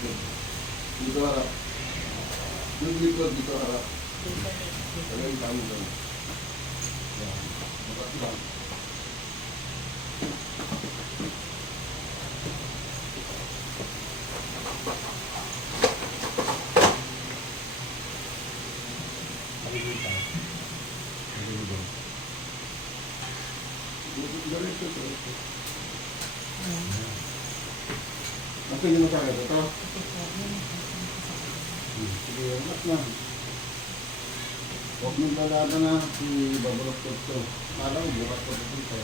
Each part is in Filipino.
Dito harap. Yung likod dito harap. Tagay kami doon. Yan. Mabat lang. Masih yung masakit ito? Sige, anak na. Huwag mong talaga na ibabulok ko ito. Malang bukas ko ito.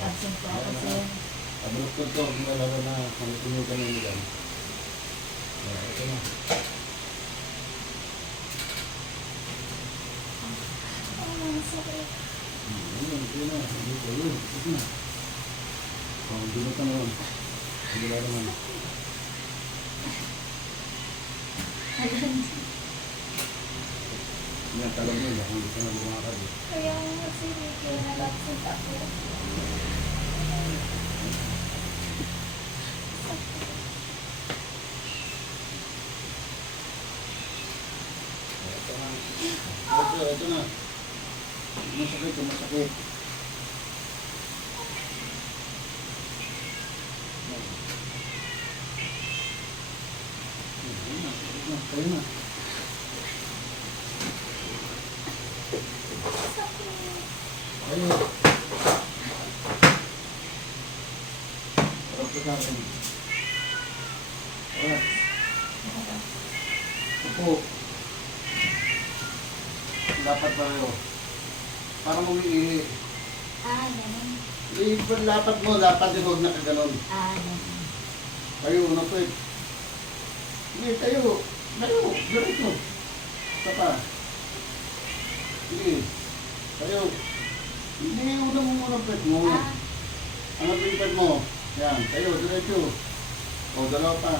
Absent po ako, sir. Abulok ko ito. Huwag mong talaga na kamitunod ka na nila. Ito na. Sakit. Ito na. Ito na. Dito ka naman. Dito ka naman. Yan, talong mo yun. Hindi ka na lumakad. Kaya nga, sir, kaya nalapsent ako. Ito na. Masakit, masakit. Kayo na. Kayo. Harap ka sa akin. Harap. Upo. Dapat pareho. Parang umiihi. Ganun. Lapat mo, lapat din huwag nakaganon. Ganun. Kayo, napit. Hindi, tayo. Tayo, ganito. Isa pa. Sige. Tayo. Hindi, unang muna pet mo. Ano yung pet mo? Yan, tayo, diretso. O, dalawa pa.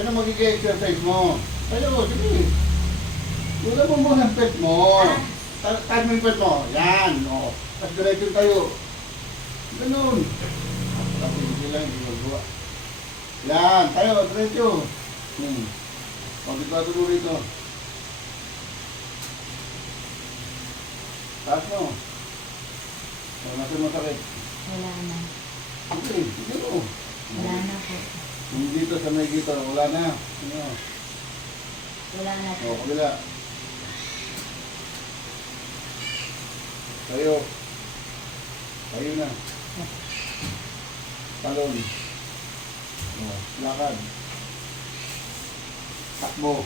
Ano magiging exercise mo? Tayo, sige. Una mo muna ang pet mo. Tayo mo yung pet mo. Yan, o. Tapos diretso tayo. Ganun. Tapos hindi lang, hindi magawa. Yan, tayo, diretso. O, dito na tuloy ito. Taas mo. O, nasa masakit. Wala na. Okay, sige mo. Wala na po. Yung dito sa may dito, wala na. Ano? Wala na po. O, kabila. Tayo. Tayo na. Talon. O, lakad. Takbo.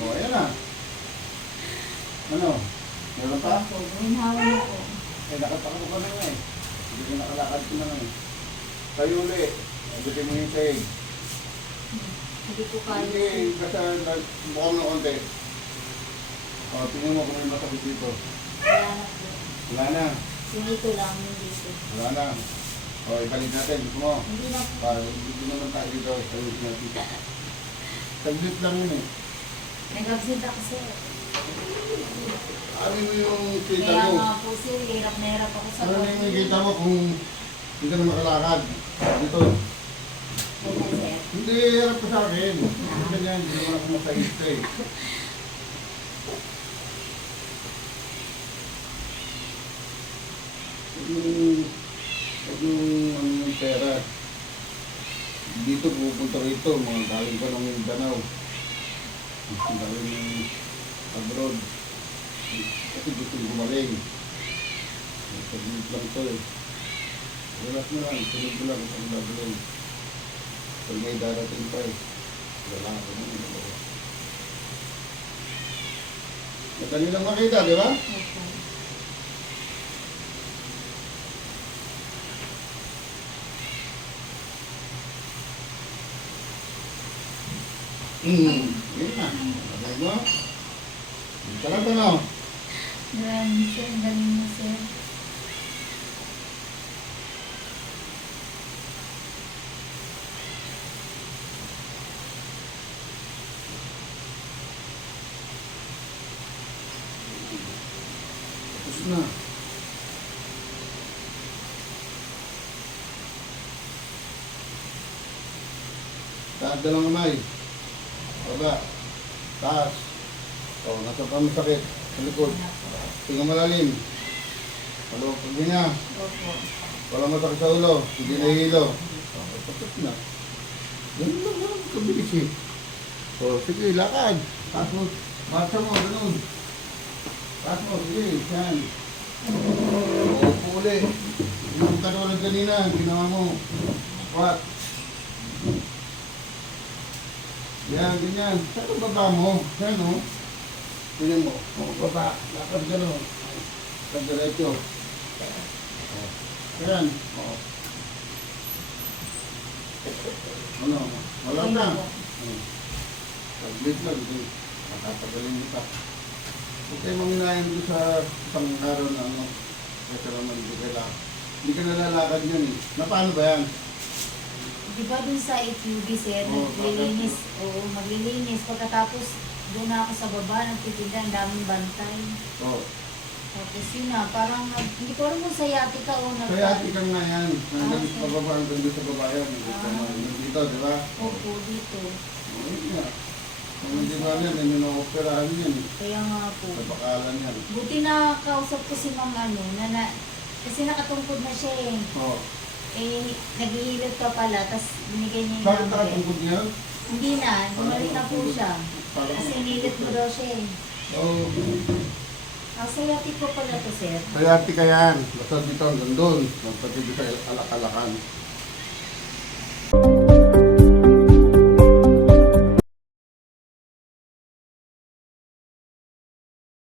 O, ayan na. Ano? Meron pa? Po, ginhawa na po. Eh, nakatakbo ka na nga eh. Hindi ka nakalakad ko na nga eh. Tayo ulit. Abutin mo yung sahig. Hindi po kaya. Hindi, basta mukhang na konti. O, tingnan mo kung may masakit dito. Wala na po. Wala na. Sinito lang yung dito. Wala na. O, ibalik natin. Gusto mo? Hindi na po. Hindi naman tayo dito. Tayo natin. Saglit lang yun eh. Nag-absent ako, sir. Ano mo yung kita Kaya mo? nga po, sir, hirap na hirap ako sa Ano na yung kita mo kung hindi ka na makalakad? Dito. Ganyan, sir. Hindi, harap ka sa akin. Hindi ganyan. Hindi naman ako masahista eh. Huwag yung ano yung pera. Dito pupunta rito, mga galing pa ng Mindanao. Ang galing ng abroad. Kasi gusto yung gumaling. Pag-ibig lang ito eh. Relax na lang, sunod mo lang ang gagawin. Pag may darating pa eh. Wala ako naman. Madali lang makita, di ba? Opo. Yun na. Matay mo. Sarap ano? Maraming, sir. Ang galing mo, sir. Tapos na. Lakad dalawang kamay. Baba. Taas. O, nasa pa masakit. Sa likod. Tingnan malalim. Malawag pag ganyan. Opo. Wala masakit sa ulo. Hindi nahihilo. Tapos na. Ganun lang lang. Kabilis eh. O, sige, lakad. Taas mo. Marcha mo, ganun. Taas mo, sige. Yan. O, upo uli. Yung katulad kanina, ginawa mo. Squat. Yan, ganyan. Saan ang baba mo? Yan, o. Tingnan mo. O, baba. Lakad gano'n. Lakad diretso. Yan. O. Ano? Wala na. Pag-wait lang. Nakatagalin kita. Huwag kayo maminayan doon sa isang araw na ano. Kasi naman hindi kailangan. Hindi ka nalalakad yan eh. Na paano ba yan? Di ba dun sa FUB, sir, Oo, naglilinis, oo, maglilinis. Pagkatapos, doon na ako sa baba, nagtitinda, ang daming bantay. O. Tapos yun na, parang, hindi ko alam kung sayati ka o nagka... Kaya atikan nga yan. Nandito okay. sa baba, nandito sa baba yan. Dito, di ba? Opo, dito. O, yun nga. Kung hindi ba yan, hindi na-operahan yan. Kaya nga po. Sa bakalan yan. Buti na kausap ko si Ma'am ano, kasi nakatungkod na siya eh. O. Eh, naghihilot ka pala, tapos binigay niya yung Bakit number. nakatungkod niya? Hindi na, bumalik na po siya. Kasi nilip mo daw siya eh. Oo. Ang sayati ko pala to, sir. Kaya ati ka yan. Basta dito hanggang doon. Pati dito alak-alakan.